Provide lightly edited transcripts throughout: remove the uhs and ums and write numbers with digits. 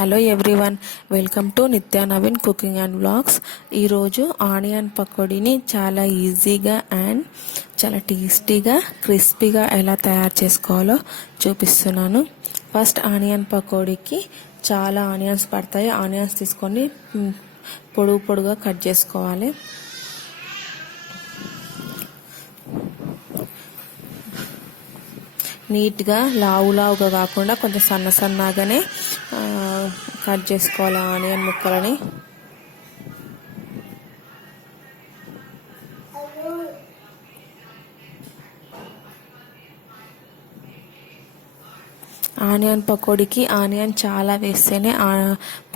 Hello everyone, welcome to Nithya Naveen cooking and vlogs. ఈరోజు onion పకోడీని చాలా ఈజీగా అండ్ చాలా టేస్టీగా క్రిస్పీగా ఎలా తయారు చేసుకోవాలో చూపిస్తున్నాను. ఫస్ట్ ఆనియన్ పకోడీకి చాలా ఆనియన్స్ పడతాయి. ఆనియన్స్ తీసుకొని పొడుగుగా కట్ చేసుకోవాలి. నీట్గా లావుగా కాకుండా కొంచెం సన్నగానే కట్ చేసుకోవాలి ఆనియన్ ముక్కలని. ఆనియన్ పకోడీకి ఆనియన్ చాలా వేస్తేనే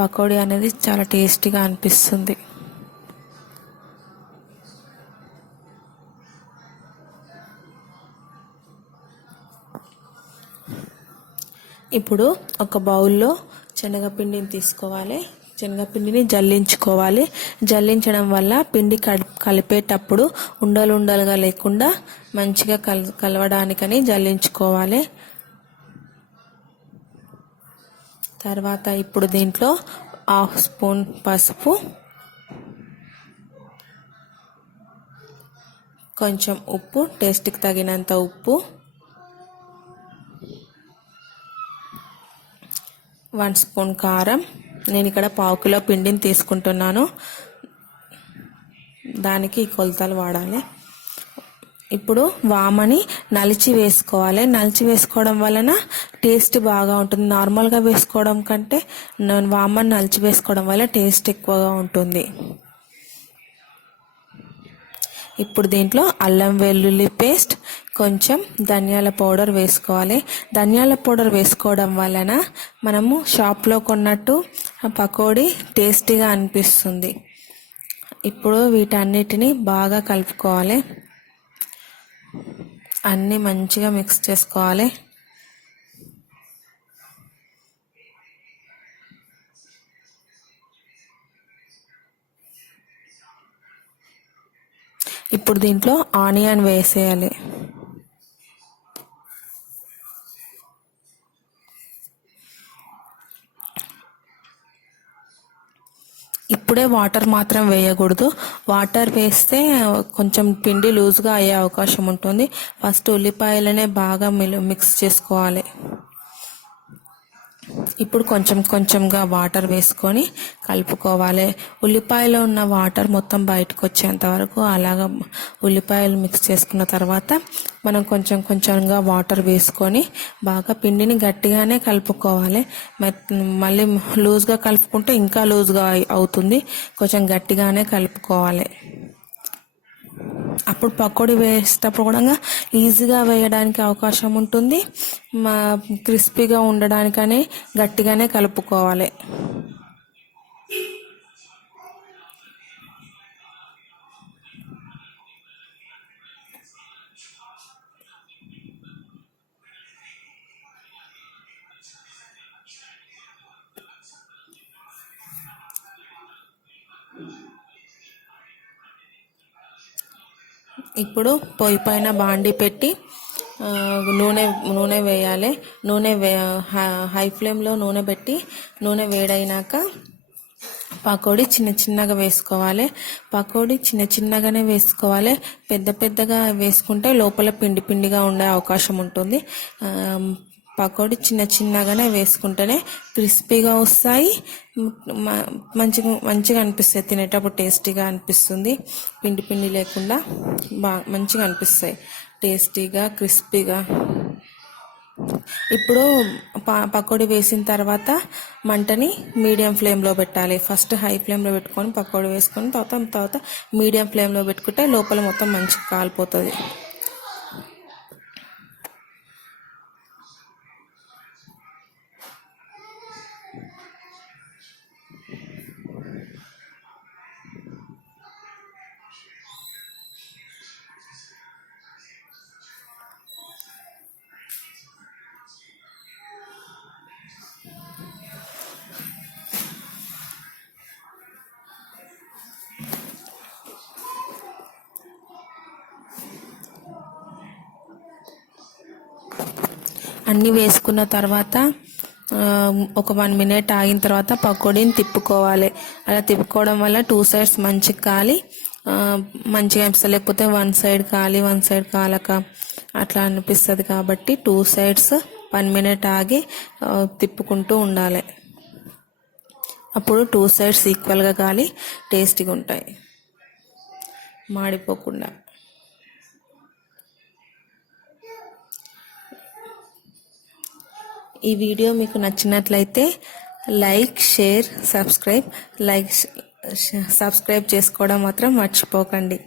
పకోడీ అనేది చాలా టేస్టీగా అనిపిస్తుంది. ఇప్పుడు ఒక బౌల్లో శనగపిండిని తీసుకోవాలి. శనగపిండిని జల్లించుకోవాలి. జల్లించడం వల్ల పిండి కలిపేటప్పుడు ఉండలుగా లేకుండా మంచిగా కలవడానికని జల్లించుకోవాలి. తర్వాత ఇప్పుడు దీంట్లో 1/2 స్పూన్ పసుపు, కొంచెం ఉప్పు, టేస్ట్కి తగినంత ఉప్పు, 1 స్పూన్ కారం. నేను ఇక్కడ 1/2 కిలో పిండిని తీసుకుంటున్నాను, దానికి కొలతలు వాడాలి. ఇప్పుడు వామని నలిచి వేసుకోవాలి. నలిచి వేసుకోవడం వలన టేస్ట్ బాగా ఉంటుంది. నార్మల్గా వేసుకోవడం కంటే వామని నలిచి వేసుకోవడం వల్ల టేస్ట్ ఎక్కువగా ఉంటుంది. ఇప్పుడు దీంట్లో అల్లం వెల్లుల్లి పేస్ట్, కొంచెం ధనియాల పౌడర్ వేసుకోవాలి. ధనియాల పౌడర్ వేసుకోవడం వలన మనము షాప్లో కొన్నట్టు పకోడీ టేస్టీగా అనిపిస్తుంది. ఇప్పుడు వీటన్నిటిని బాగా కలుపుకోవాలి. అన్నీ మంచిగా మిక్స్ చేసుకోవాలి. ఇప్పుడు దీంట్లో ఆనియన్ వేసేయాలి. ఇప్పుడే వాటర్ మాత్రం వేయకూడదు. వాటర్ వేస్తే కొంచెం పిండి లూజ్గా అయ్యే అవకాశం ఉంటుంది. ఫస్ట్ ఉల్లిపాయలనే బాగా మిక్స్ చేసుకోవాలి. ఇప్పుడు కొంచెంగా వాటర్ వేసుకొని కలుపుకోవాలి. ఉల్లిపాయలో ఉన్న వాటర్ మొత్తం బయటకు వచ్చేంత వరకు అలాగా ఉల్లిపాయలు మిక్స్ చేసుకున్న తర్వాత మనం కొంచెంగా వాటర్ వేసుకొని బాగా పిండిని గట్టిగానే కలుపుకోవాలి. మళ్ళీ లూజ్గా కలుపుకుంటే ఇంకా లూజ్గా అవుతుంది. కొంచెం గట్టిగానే కలుపుకోవాలి. అప్పుడు పకోడీ వేసేటప్పుడు కూడా ఈజీగా వేయడానికి అవకాశం ఉంటుంది. క్రిస్పీగా ఉండడానికని గట్టిగానే కలుపుకోవాలి. ఇప్పుడు పొయ్యి పైన బాండి పెట్టి నూనె వేయాలి. హై ఫ్లేమ్లో నూనె పెట్టి నూనె వేడైనాక పకోడీ చిన్నగా వేసుకోవాలి. పకోడీ చిన్నగానే వేసుకోవాలి. పెద్దగా వేసుకుంటే లోపల పిండిగా ఉండే అవకాశం ఉంటుంది. పకోడీ చిన్నగానే వేసుకుంటేనే క్రిస్పీగా వస్తాయి. మంచిగా అనిపిస్తాయి. తినేటప్పుడు టేస్టీగా అనిపిస్తుంది. పిండి లేకుండా మంచిగా అనిపిస్తాయి, టేస్టీగా క్రిస్పీగా. ఇప్పుడు పకోడీ వేసిన తర్వాత మంటని మీడియం ఫ్లేమ్లో పెట్టాలి. ఫస్ట్ హై ఫ్లేమ్లో పెట్టుకొని పకోడీ వేసుకొని తర్వాత మీడియం ఫ్లేమ్లో పెట్టుకుంటే లోపల మొత్తం మంచిగా కాలిపోతుంది. అన్నీ వేసుకున్న తర్వాత ఒక 1 మినిట్ ఆగిన తర్వాత పకోడీని తిప్పుకోవాలి. అలా తిప్పుకోవడం వల్ల 2 సైడ్స్ మంచిగా కాలి మంచిగా అనిపిస్తుంది. లేకపోతే వన్ సైడ్ కాలక అట్లా అనిపిస్తుంది. కాబట్టి 2 సైడ్స్ 1 మినిట్ ఆగి తిప్పుకుంటూ ఉండాలి. అప్పుడు 2 సైడ్స్ ఈక్వల్గా కాలి టేస్టీగా ఉంటాయి, మాడిపోకుండా. ఈ వీడియో మీకు నచ్చినట్లయితే లైక్, షేర్, సబ్స్క్రైబ్ చేసుకోవడం మాత్రం మర్చిపోకండి.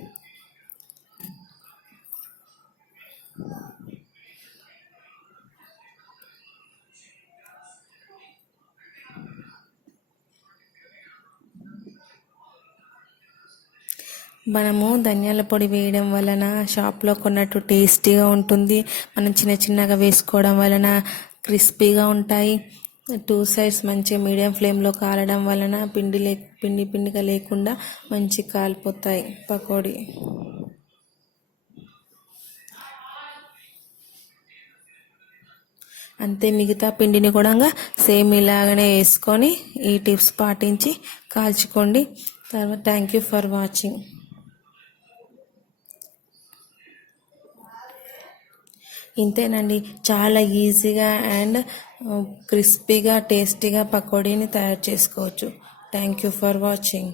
మనము ధనియాల పొడి వేయడం వలన షాప్లో కొన్నట్టు టేస్టీగా ఉంటుంది. మనం చిన్నగా వేసుకోవడం వలన క్రిస్పీగా ఉంటాయి. 2 సైడ్స్ మంచిగా మీడియం ఫ్లేమ్లో కాలడం వలన పిండిగా లేకుండా మంచిగా కాలిపోతాయి పకోడీ. అంతే, మిగతా పిండిని కూడా సేమ్ ఇలాగనే వేసుకొని ఈ టిప్స్ పాటించి కాల్చుకోండి. తర్వాత థ్యాంక్ యూ ఫర్ వాచింగ్. ఇంతేనండి, చాలా ఈజీగా అండ్ క్రిస్పీగా టేస్టీగా పకోడీని తయారు చేసుకోవచ్చు. Thank you for watching.